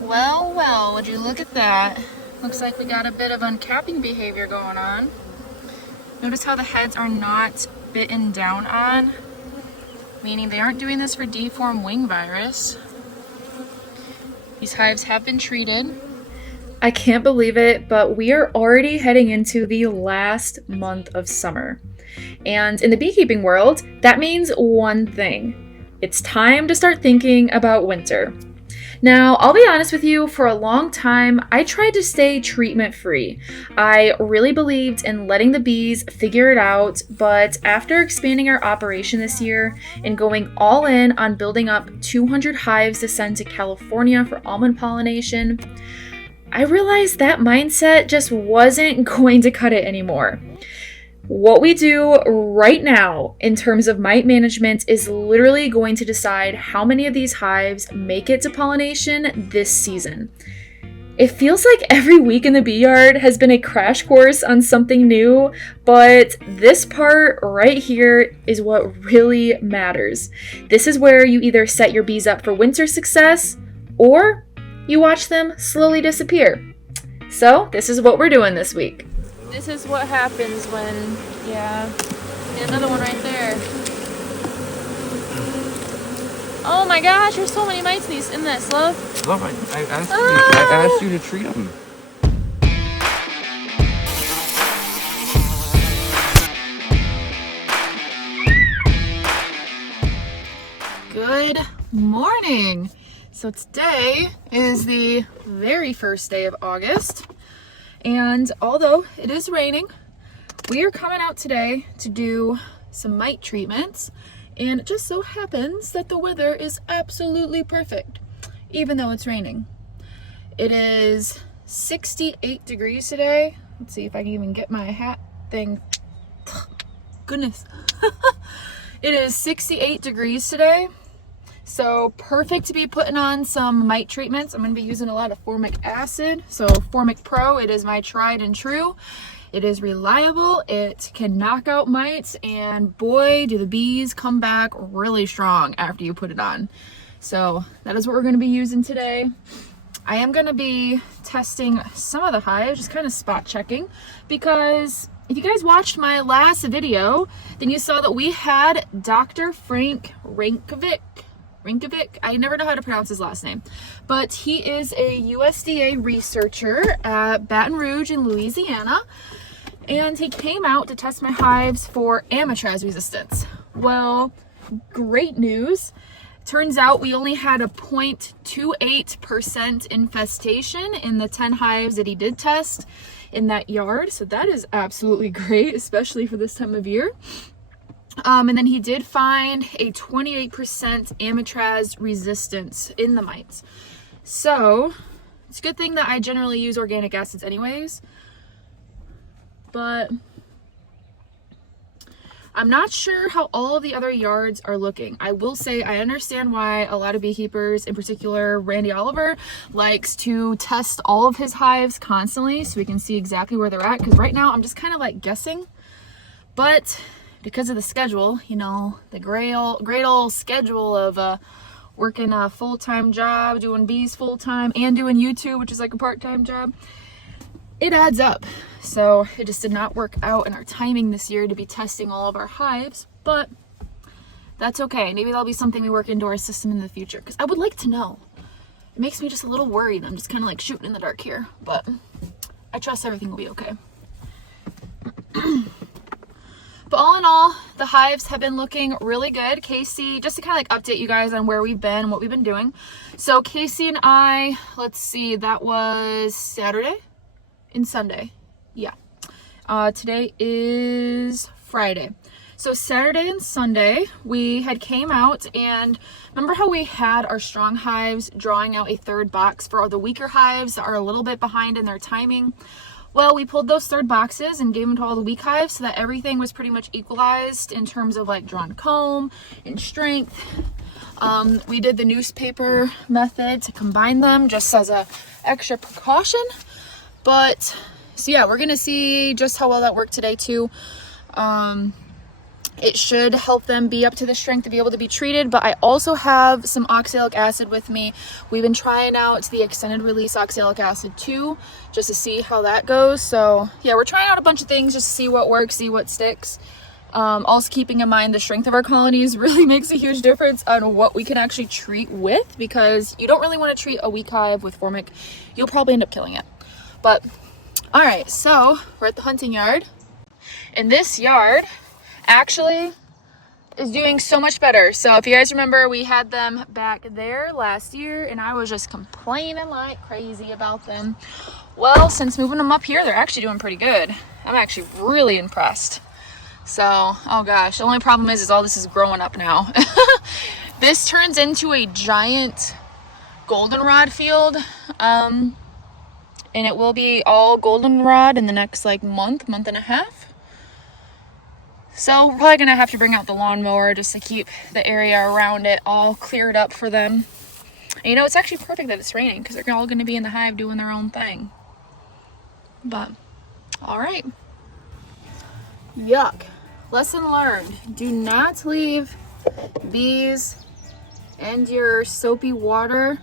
Well, well, would you look at that? Looks like we got a bit of uncapping behavior going on. Notice how the heads are not bitten down on, meaning they aren't doing this for deformed wing virus. These hives have been treated. I can't believe it, but we are already heading into the last month of summer. And in the beekeeping world, that means one thing. It's time to start thinking about winter. Now, I'll be honest with you, for a long time, I tried to stay treatment-free. I really believed in letting the bees figure it out, but after expanding our operation this year and going all in on building up 200 hives to send to California for almond pollination, I realized that mindset just wasn't going to cut it anymore. What we do right now in terms of mite management is literally going to decide how many of these hives make it to pollination this season. It feels like every week in the bee yard has been a crash course on something new, but this part right here is what really matters. This is where you either set your bees up for winter success or you watch them slowly disappear. So this is what we're doing this week. This is what happens when, another one right there. Oh my gosh, there's so many mites in this, love. Love, I asked you to treat them. Good morning. So today is the very first day of August. And although it is raining, we are coming out today to do some mite treatments. And it just so happens that the weather is absolutely perfect, even though it's raining. It is 68 degrees today. Let's see if I can even get my hat thing. Goodness. It is 68 degrees today. So perfect to be putting on some mite treatments. I'm going to be using a lot of formic acid. So Formic Pro, it is my tried and true. It is reliable. It can knock out mites, and boy, do the bees come back really strong after you put it on. So that is what we're going to be using today. I am going to be testing some of the hives, just kind of spot checking, because if you guys watched my last video, then you saw that we had Dr. Frank Rinkovic. I never know how to pronounce his last name, but he is a USDA researcher at Baton Rouge in Louisiana, and he came out to test my hives for amatraz resistance. Well, great news. Turns out we only had a 0.28% infestation in the 10 hives that he did test in that yard, so that is absolutely great, especially for this time of year. And then he did find a 28% amatraz resistance in the mites. So it's a good thing that I generally use organic acids anyways, but I'm not sure how all of the other yards are looking. I will say I understand why a lot of beekeepers, in particular Randy Oliver, likes to test all of his hives constantly so we can see exactly where they're at, because right now I'm just kind of like guessing. But because of the schedule, you know, the great old schedule of working a full-time job, doing bees full-time, and doing YouTube, which is like a part-time job, it adds up. So it just did not work out in our timing this year to be testing all of our hives, but that's okay. Maybe that'll be something we work into our system in the future, because I would like to know. It makes me just a little worried. I'm just kind of like shooting in the dark here, but I trust everything will be okay. But all in all, the hives have been looking really good. Casey, just to kind of like update you guys on where we've been and what we've been doing. So Casey and I, let's see, that was Saturday and Sunday. Yeah. Today is Friday. So Saturday and Sunday, we had came out, and remember how we had our strong hives drawing out a third box for all the weaker hives that are a little bit behind in their timing? Well, we pulled those third boxes and gave them to all the weak hives so that everything was pretty much equalized in terms of like drawn comb and strength. We did the newspaper method to combine them just as a extra precaution. But so yeah, we're gonna see just how well that worked today too. It should help them be up to the strength to be able to be treated, but I also have some oxalic acid with me. We've been trying out the extended release oxalic acid too, just to see how that goes. So yeah, we're trying out a bunch of things just to see what works, see what sticks. Also keeping in mind the strength of our colonies really makes a huge difference on what we can actually treat with, because you don't really want to treat a weak hive with formic. You'll probably end up killing it. But all right, so we're at the hunting yard, and this yard actually is doing so much better. So if you guys remember, we had them back there last year and I was just complaining like crazy about them. Well, since moving them up here, they're actually doing pretty good. I'm actually really impressed. So, oh gosh, the only problem is all this is growing up now. This turns into a giant goldenrod field. And it will be all goldenrod in the next like month and a half. So we're probably gonna have to bring out the lawnmower just to keep the area around it all cleared up for them. And you know, it's actually perfect that it's raining because they're all gonna be in the hive doing their own thing. But, all right. Yuck. Lesson learned. Do not leave bees and your soapy water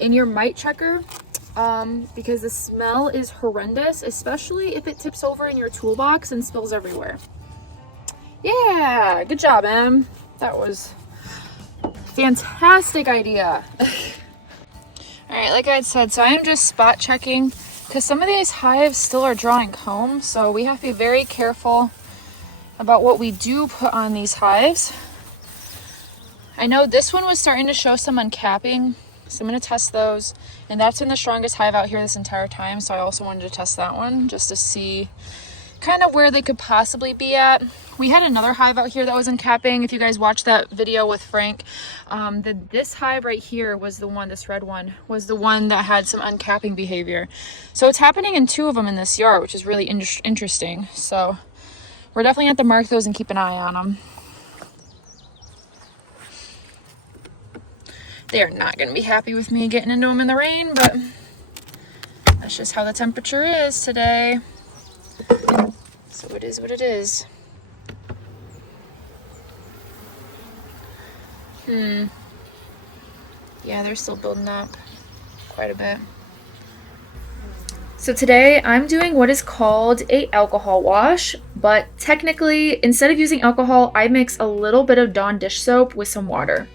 in your mite checker. Because the smell is horrendous, especially if it tips over in your toolbox and spills everywhere. Yeah, good job, Em. That was a fantastic idea. All right, like I had said, so I am just spot checking because some of these hives still are drawing comb, so we have to be very careful about what we do put on these hives. I know this one was starting to show some uncapping, so I'm going to test those. And that's been the strongest hive out here this entire time, so I also wanted to test that one just to see kind of where they could possibly be at. We had another hive out here that was uncapping. If you guys watched that video with Frank, this hive right here was the one, this red one, was the one that had some uncapping behavior. So it's happening in 2 of them in this yard, which is really interesting. So we're definitely going to have to mark those and keep an eye on them. They are not going to be happy with me getting into them in the rain, but that's just how the temperature is today. So it is what it is. Yeah, they're still building up quite a bit. So today I'm doing what is called a alcohol wash, but technically instead of using alcohol, I mix a little bit of Dawn dish soap with some water.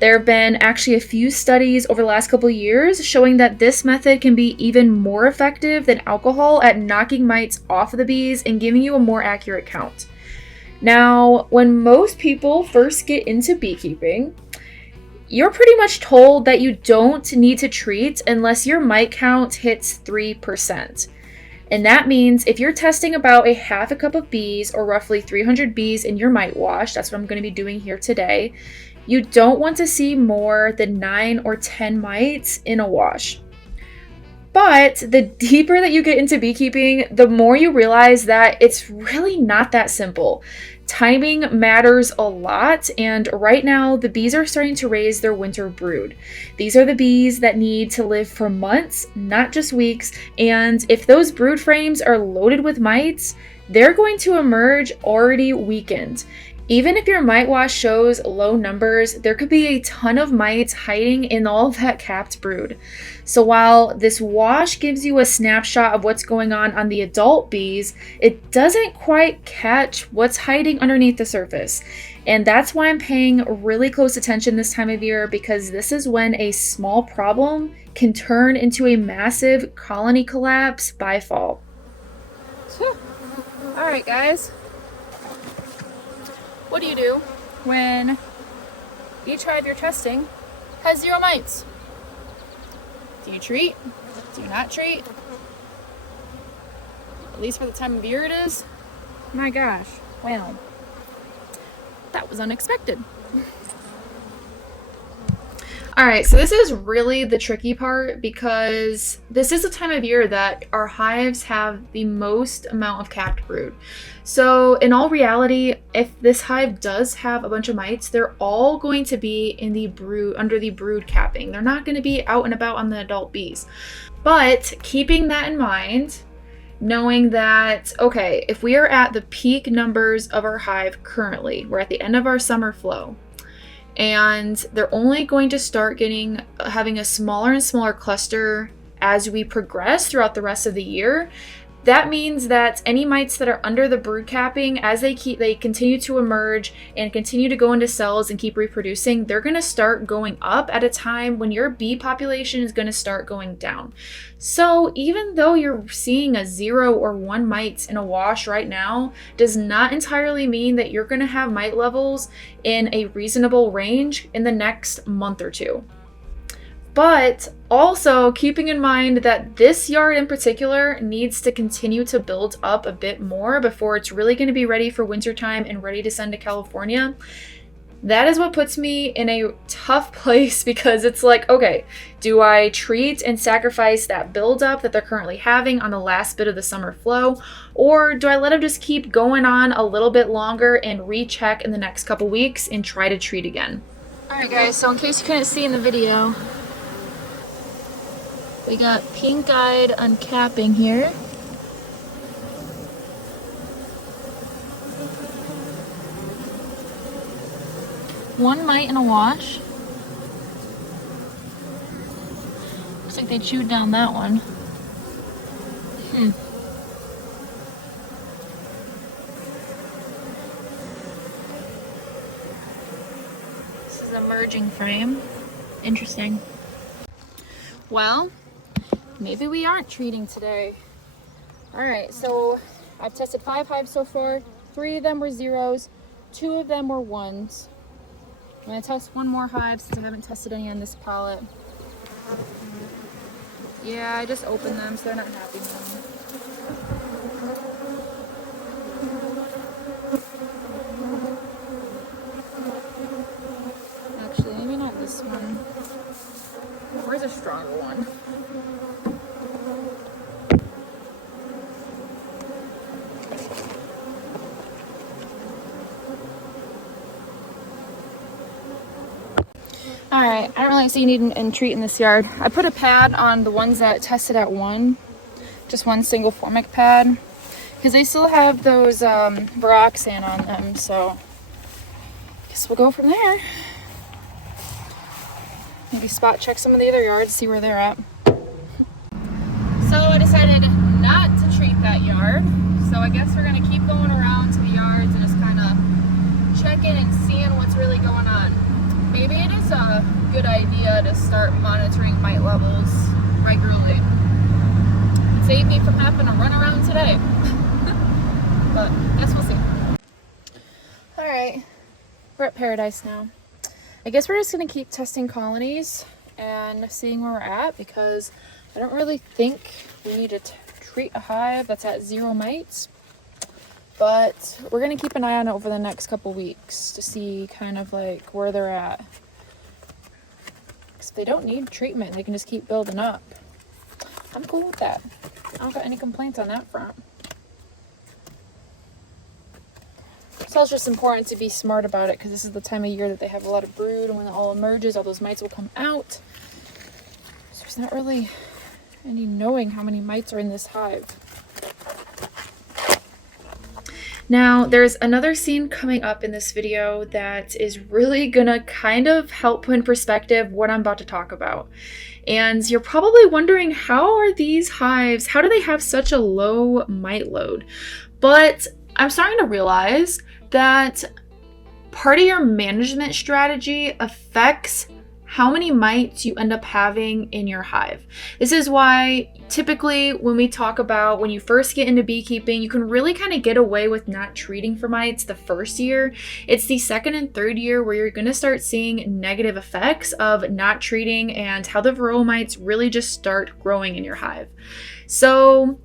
There have been actually a few studies over the last couple of years showing that this method can be even more effective than alcohol at knocking mites off of the bees and giving you a more accurate count. Now, when most people first get into beekeeping, you're pretty much told that you don't need to treat unless your mite count hits 3%. And that means if you're testing about a half a cup of bees or roughly 300 bees in your mite wash, that's what I'm going to be doing here today, you don't want to see more than 9 or 10 mites in a wash. But the deeper that you get into beekeeping, the more you realize that it's really not that simple. Timing matters a lot, and right now the bees are starting to raise their winter brood. These are the bees that need to live for months, not just weeks, and if those brood frames are loaded with mites, they're going to emerge already weakened. Even if your mite wash shows low numbers, there could be a ton of mites hiding in all of that capped brood. So while this wash gives you a snapshot of what's going on the adult bees, it doesn't quite catch what's hiding underneath the surface. And that's why I'm paying really close attention this time of year, because this is when a small problem can turn into a massive colony collapse by fall. All right, guys. What do you do when each hive you're testing has 0 mites? Do you treat? Do you not treat? At least for the time of year it is. My gosh, well, that was unexpected. All right, so this is really the tricky part because this is the time of year that our hives have the most amount of capped brood. So in all reality, if this hive does have a bunch of mites, they're all going to be in the brood, under the brood capping. They're not going to be out and about on the adult bees. But keeping that in mind, knowing that, okay, if we are at the peak numbers of our hive currently, we're at the end of our summer flow, and they're only going to start having a smaller and smaller cluster as we progress throughout the rest of the year. That means that any mites that are under the brood capping, as they continue to emerge and continue to go into cells and keep reproducing, they're going to start going up at a time when your bee population is going to start going down. So even though you're seeing a 0 or 1 mites in a wash right now, does not entirely mean that you're going to have mite levels in a reasonable range in the next month or two. But also keeping in mind that this yard in particular needs to continue to build up a bit more before it's really going to be ready for wintertime and ready to send to California. That is what puts me in a tough place, because it's like, okay, do I treat and sacrifice that buildup that they're currently having on the last bit of the summer flow, or do I let them just keep going on a little bit longer and recheck in the next couple weeks and try to treat again? All right, guys, so in case you couldn't see in the video, we got pink-eyed uncapping here. One mite in a wash. Looks like they chewed down that one. This is a merging frame. Interesting. Well, maybe we aren't treating today. All right, so I've tested 5 hives so far. 3 of them were 0s, 2 of them were 1s. I'm gonna test 1 more hive since I haven't tested any on this pallet. Yeah, I just opened them, so they're not happy now. Actually, maybe not this one. Where's a stronger one? Alright, I don't really see a need in treating this yard. I put a pad on the ones that tested at 1, just 1 single formic pad, because they still have those Varroa on them, so I guess we'll go from there. Maybe spot check some of the other yards, see where they're at. So I decided not to treat that yard, so I guess we're going to keep going around to the yards and just kind of checking and seeing what's really going on. Maybe it is a good idea to start monitoring mite levels regularly. Save me from having to run around today. But I guess we'll see. Alright, we're at Paradise now. I guess we're just going to keep testing colonies and seeing where we're at, because I don't really think we need to treat a hive that's at 0 mites. But we're going to keep an eye on it over the next couple weeks to see kind of like where they're at. Because if they don't need treatment, they can just keep building up. I'm cool with that. I don't got any complaints on that front. So it's just important to be smart about it, because this is the time of year that they have a lot of brood, and when it all emerges, all those mites will come out. So there's not really any knowing how many mites are in this hive. Now, there's another scene coming up in this video that is really gonna kind of help put in perspective what I'm about to talk about. And you're probably wondering, how are these hives, how do they have such a low mite load? But I'm starting to realize that part of your management strategy affects how many mites you end up having in your hive. This is why typically when we talk about when you first get into beekeeping, you can really kind of get away with not treating for mites the first year. It's the second and third year where you're going to start seeing negative effects of not treating, and how the Varroa mites really just start growing in your hive. So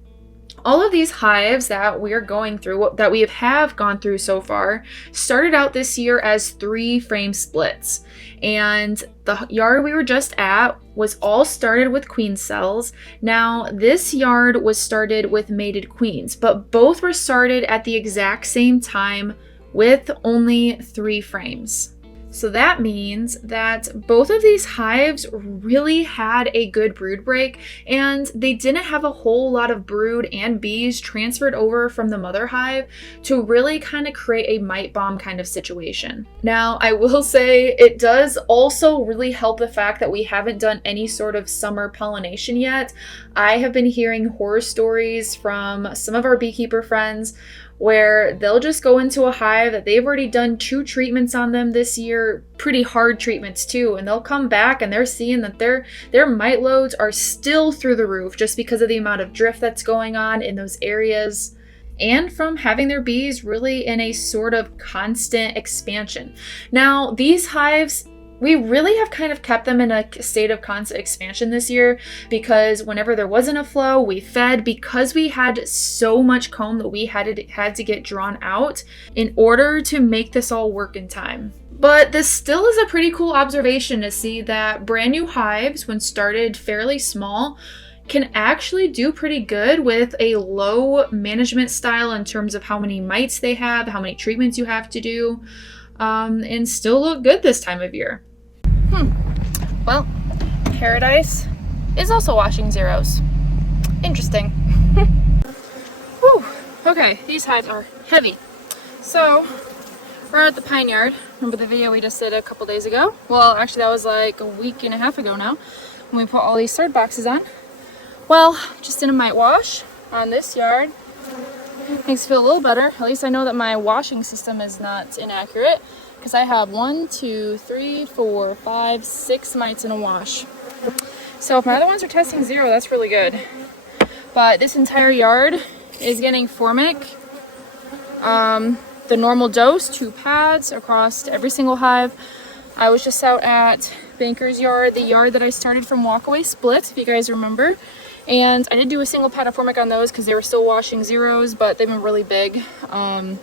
all of these hives that we are going through, that we have gone through so far, started out this year as 3 frame splits. And the yard we were just at was all started with queen cells. Now, this yard was started with mated queens, but both were started at the exact same time with only 3 frames. So that means that both of these hives really had a good brood break, and they didn't have a whole lot of brood and bees transferred over from the mother hive to really kind of create a mite bomb kind of situation. Now, I will say it does also really help the fact that we haven't done any sort of summer pollination yet. I have been hearing horror stories from some of our beekeeper friends where they'll just go into a hive that they've already done 2 treatments on them this year, pretty hard treatments too, and they'll come back and they're seeing that their mite loads are still through the roof just because of the amount of drift that's going on in those areas, and from having their bees really in a sort of constant expansion. Now, these hives, we really have kind of kept them in a state of constant expansion this year because whenever there wasn't a flow, we fed because we had so much comb that we had to get drawn out in order to make this all work in time. But this still is a pretty cool observation to see that brand new hives, when started fairly small, can actually do pretty good with a low management style in terms of how many mites they have, how many treatments you have to do, and still look good this time of year. Well, Paradise is also washing zeros. Interesting. Whew. Okay, these hives are heavy. So, we're at the pine yard. Remember the video we just did a couple days ago? Well, actually that was like a week and a half ago now when we put all these third boxes on. Well, just did a mite wash on this yard. Makes me feel a little better. At least I know that my washing system is not inaccurate, because I have 1, 2, 3, 4, 5, 6 mites in a wash. So if my other ones are testing 0, that's really good. But this entire yard is getting Formic. The normal dose, 2 pads across every single hive. I was just out at Banker's yard, the yard that I started from Walkaway Split, if you guys remember. And I did do a single pad of Formic on those because they were still washing zeros, but they've been really big. So I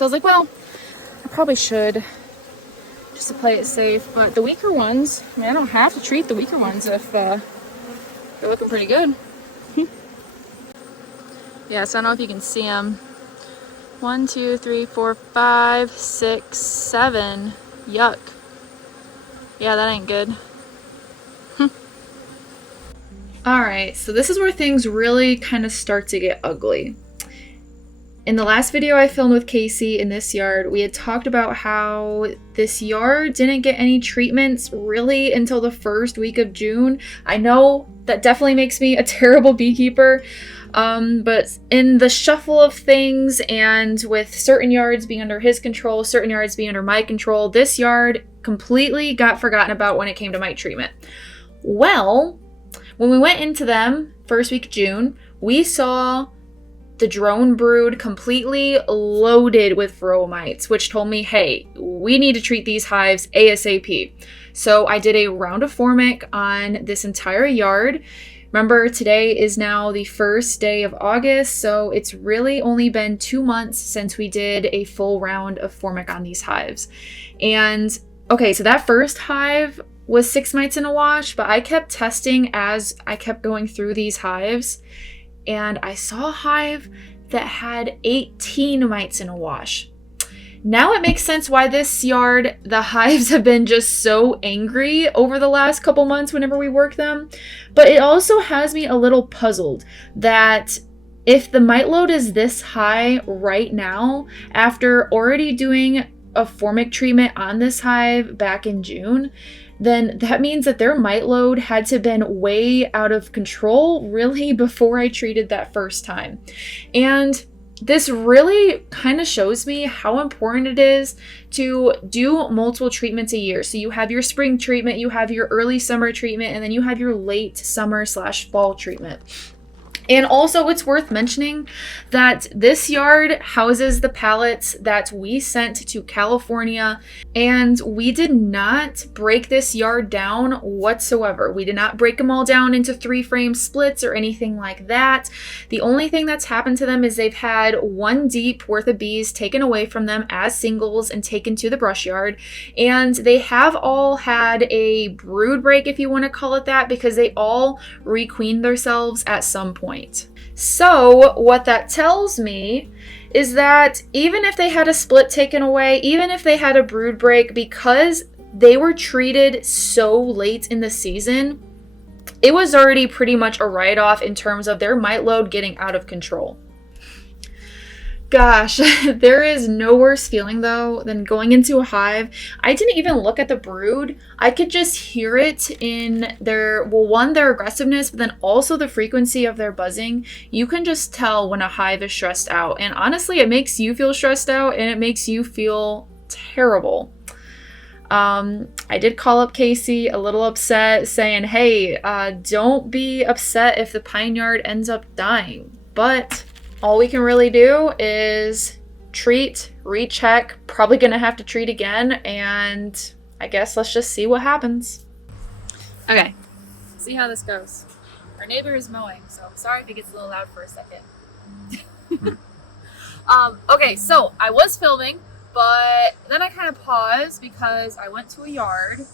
was like, well, I probably should, just to play it safe. But the weaker ones, I mean, I don't have to treat the weaker ones if they're looking pretty good. Yeah, so I don't know if you can see them. 1, 2, 3, 4, 5, 6, 7. Yuck. Yeah, that ain't good. Alright, so this is where things really kind of start to get ugly. In the last video I filmed with Casey in this yard, we had talked about how this yard didn't get any treatments really until the first week of June. I know that definitely makes me a terrible beekeeper, but in the shuffle of things and with certain yards being under his control, certain yards being under my control, this yard completely got forgotten about when it came to mite treatment. Well, when we went into them first week of June, we saw the drone brood completely loaded with Varroa mites, which told me, hey, we need to treat these hives ASAP. So I did a round of Formic on this entire yard. Remember, today is now the first day of August, so it's really only been 2 months since we did a full round of Formic on these hives. And okay, so that first hive was 6 mites in a wash, but I kept testing as I kept going through these hives, and I saw a hive that had 18 mites in a wash. Now it makes sense why this yard, the hives have been just so angry over the last couple months whenever we work them, but it also has me a little puzzled that if the mite load is this high right now, after already doing a Formic treatment on this hive back in June, then that means that their mite load had to have been way out of control really before I treated that first time. And this really kind of shows me how important it is to do multiple treatments a year. So you have your spring treatment, you have your early summer treatment, and then you have your late summer/fall treatment. And also it's worth mentioning that this yard houses the pallets that we sent to California, and we did not break this yard down whatsoever. We did not break them all down into 3-frame splits or anything like that. The only thing that's happened to them is they've had 1 deep worth of bees taken away from them as singles and taken to the brush yard. And they have all had a brood break, if you want to call it that, because they all requeened themselves at some point. So what that tells me is that even if they had a split taken away, even if they had a brood break, because they were treated so late in the season, it was already pretty much a write-off in terms of their mite load getting out of control. Gosh, there is no worse feeling though than going into a hive. I didn't even look at the brood. I could just hear it in their, well, one, their aggressiveness, but then also the frequency of their buzzing. You can just tell when a hive is stressed out. And honestly, it makes you feel stressed out and it makes you feel terrible. I did call up Casey a little upset saying, hey, don't be upset if the pine yard ends up dying. But all we can really do is treat, recheck, probably gonna have to treat again, and I guess let's just see what happens. Okay, see how this goes. Our neighbor is mowing, so I'm sorry if it gets a little loud for a second. Okay, so I was filming, but then I kind of paused because I went to a yard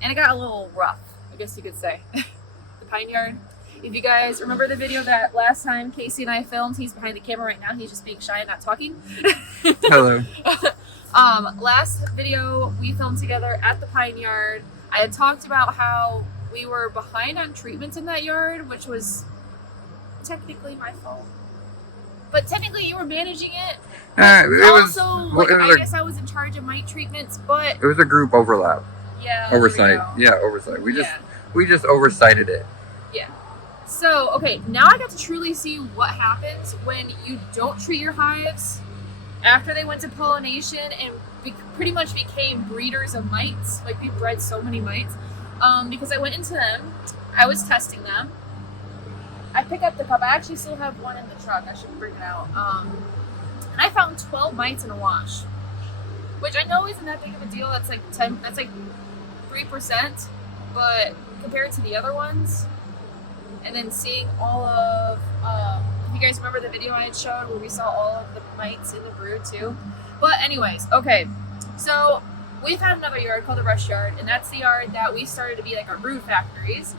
and it got a little rough, I guess you could say. The pine yard. If you guys remember the video that last time Casey and I filmed, he's behind the camera right now. He's just being shy and not talking. Hello. Last video we filmed together at the pine yard. I had talked about how we were behind on treatments in that yard, which was technically my fault. But technically you were managing it. I guess I was in charge of mite treatments, but it was a group overlap. Yeah. Oversight. Yeah, oversight. We just oversighted it. Yeah. So, okay, now I got to truly see what happens when you don't treat your hives after they went to pollination and pretty much became breeders of mites. Like, we bred so many mites. Because I went into them, I was testing them. I picked up the cup. I actually still have one in the truck. I should bring it out. And I found 12 mites in a wash, which I know isn't that big of a deal. That's like 3%, but compared to the other ones, and then seeing all of, if you guys remember the video I had showed where we saw all of the mites in the brood too. But anyways, okay, so we found another yard called the Rush Yard, and that's the yard that we started to be like our brood factories.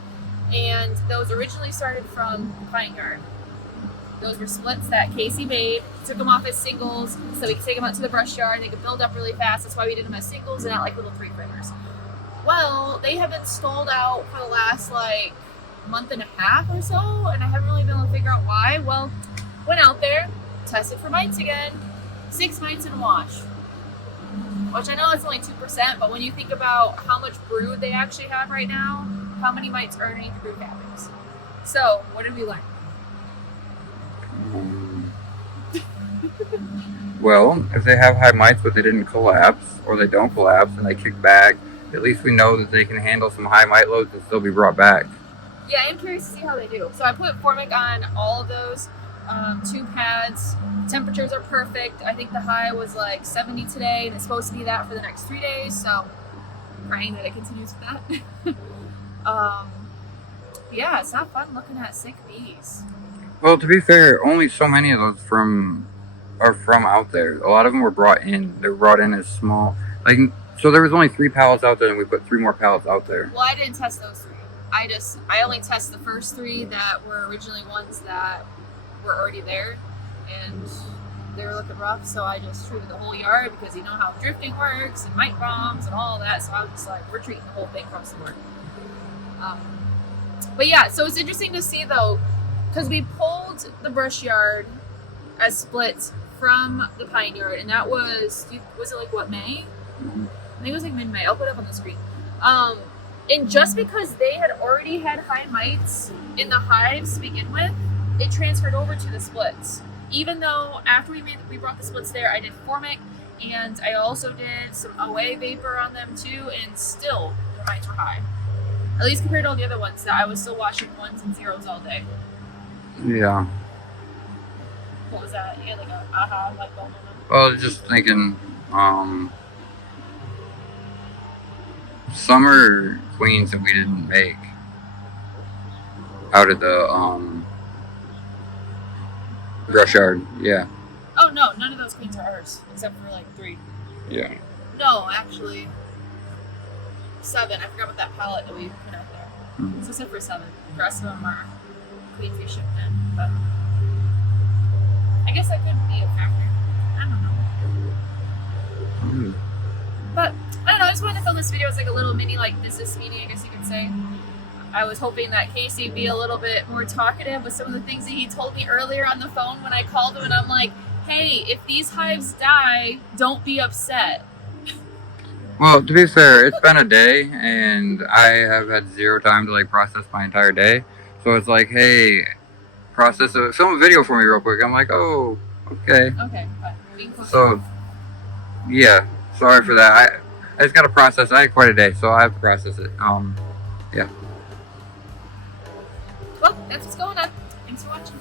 And those originally started from the pine yard. Those were splits that Casey made, took them off as singles so we could take them out to the brush yard. They could build up really fast. That's why we did them as singles and not like little 3-critters. Well, they have been stalled out for the last like month and a half or so, and I haven't really been able to figure out why. Well, went out there, tested for mites again, 6 mites in a wash. Which I know it's only 2%, but when you think about how much brood they actually have right now, how many mites are underneath the brood cappings. So, what did we learn? Well, if they have high mites but they didn't collapse, or they don't collapse and they kick back, at least we know that they can handle some high mite loads and still be brought back. Yeah, I'm curious to see how they do. So I put Formic on all of those 2 pads. Temperatures are perfect. I think the high was like 70 today, and it's supposed to be that for the next 3 days, so praying that it continues with that. Yeah, it's not fun looking at sick bees. Well, to be fair, only so many of those are from out there. A lot of them were brought in. They were brought in as small. Like, so there was only 3 pallets out there, and we put 3 more pallets out there. Well, I didn't test those 3. I only tested the first 3 that were originally ones that were already there, and they were looking rough, so I just treated the whole yard because you know how drifting works and mite bombs and all that, so I was just like, we're treating the whole thing across the board. But yeah, so it's interesting to see though, because we pulled the brush yard as splits from the pine yard, and that was it like what, May? I think it was like mid-May. I'll put it up on the screen. And just because they had already had high mites in the hives to begin with, it transferred over to the splits. Even though after we brought the splits there, I did Formic, and I also did some OA vapor on them too, and still the mites were high. At least compared to all the other ones that I was still washing 1s and 0s all day. Yeah. What was that? You had like a aha light bulb moment? Well, I was just thinking, summer queens that we didn't make out of the brush yard. Yeah. Oh no, none of those queens are ours except for like 3. Yeah. No, actually 7. I forgot about that pallet that we put out there. Mm-hmm. So except for 7. The rest of them are queen free shipment. But I guess that could be a factor. I don't know. But I don't know, I just wanted to film this video as like a little mini like business meeting, I guess you could say. I was hoping that Casey would be a little bit more talkative with some of the things that he told me earlier on the phone when I called him, and I'm like, hey, if these hives die, don't be upset. Well, to be fair, it's been a day, and I have had zero time to like process my entire day. So it's like, hey, film a video for me real quick. I'm like, oh, okay. Okay, fine. So, yeah, sorry for that. I just got to process. I had quite a day, so I have to process it. Yeah. Well, that's what's going on. Thanks for watching.